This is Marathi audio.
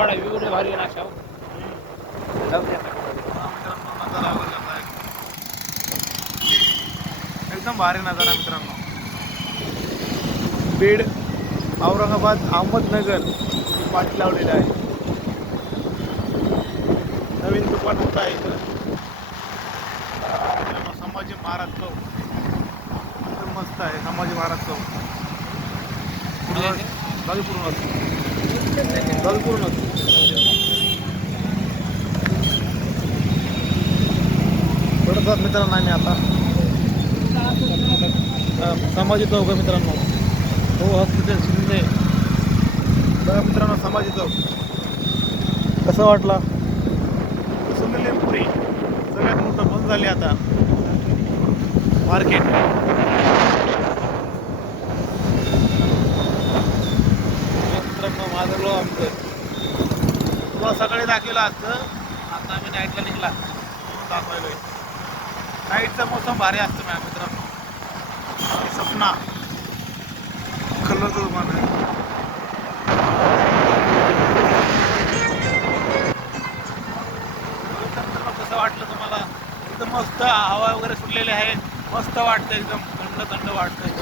वाडा व्हिडिओ भारी आहे ना. एकदम भारी नजारा मित्रांनो. बीड, औरंगाबाद, अहमदनगर पाठी लावलेले आहे. नवीन दुकान होत आहे इथं. संभाजी महाराज चौक एकदम मस्त आहे. संभाजी महाराज चौक गाजीपूरनच पडतात मित्रांनो. आणि आता संभाजी चौक आहे मित्रांनो. हो हॉस्पिटल शिंदे बघा मित्रांनो. संभाजी चौक कसा वाटला? सुंदरपुरी सगळ्यात मोठं बंद झाले आता मार्केट. मित्रांनो माझं लो आमचं तुम्हाला सकाळी दाखवलं असतं. आता आम्ही नाईटला निघला म्हणून दाखवायलोय. नाईटचा मोसम भारी असतो मॅम मित्रांनो. सपना कलरचं दुकान आहे. कसं वाटलं तुम्हाला? एकदम मस्त हवा वगैरे सुटलेली आहे. मस्त वाटतं. एकदम थंड थंड वाटतंय.